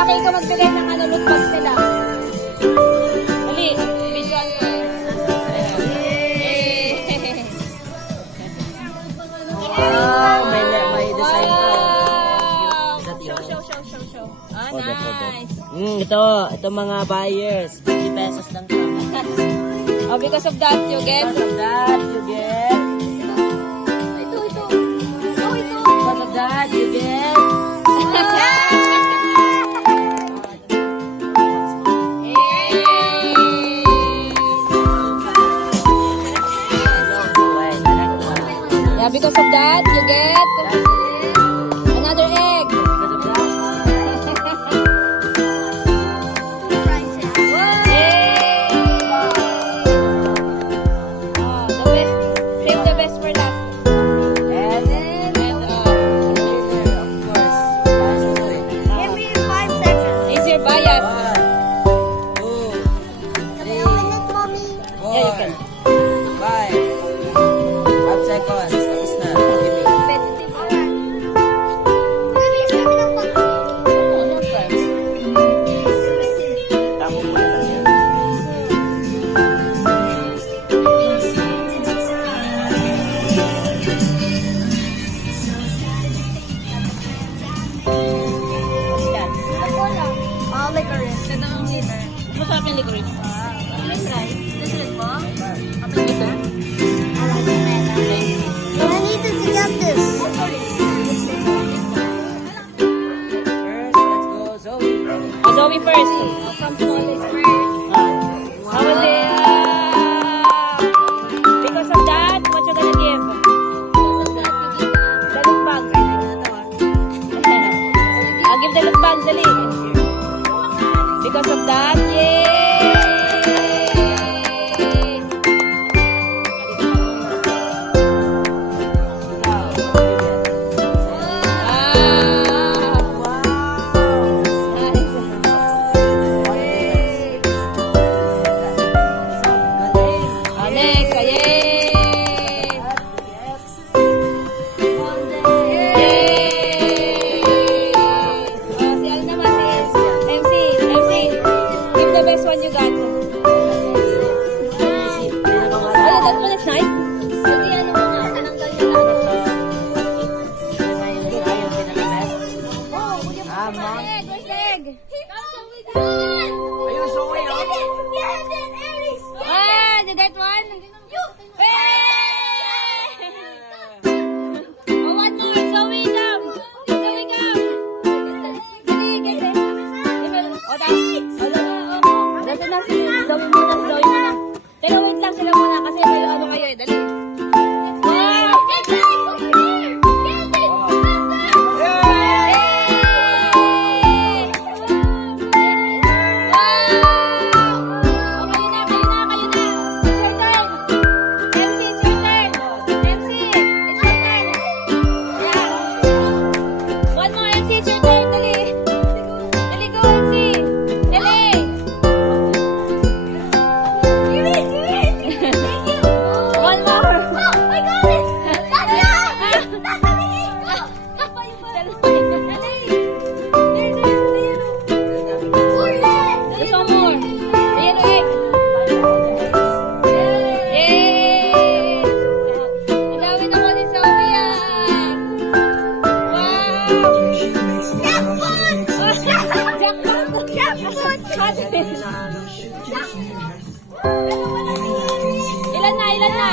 Rocky, ikaw magbigay ng ano, loot box nila. Dali, visual ko. Wow, may design ko. Show. Ah, Odo. nice. Ito mga buyers. 50 pesos lang to. Oh, because of that, you get? Because of that, you get. Ito. Because of that, you get. Yeah, because of that, you get another egg. Because of that. Oh, the best. Save the best for last. And of course. Give me 5 seconds. Is your bias? 1, 2, 3, Mommy. 4, Yeah, you can. 5. 5 seconds. Tapos na. Give me. Tamo mo na lang yan. All licorice. Ito ang flavor. Masarap yung licorice. Let's try. Let's mo? Ito. I need to get this. First, let's go Zoe. Oh, Zoe first. From smallest first. How was it? Because of that, what you gonna give? The look bag. I'll give the look bag, dali. Because of that, yay! Next, yay! Si ano naman, si MC. Give the best one you got. Oh, that one is nice. Sige, ano muna, tinanggal yung Where's the egg? Ayun, Zoe, oh. Ah, you got one? Yay! Oh, one more. Zoe, come. Zoe, come. Dali, get it. Oh, dali na si Zoe muna. Teka, wait lang sila muna kasi kayo ano kayo eh. Dali. Wow! Ilan na?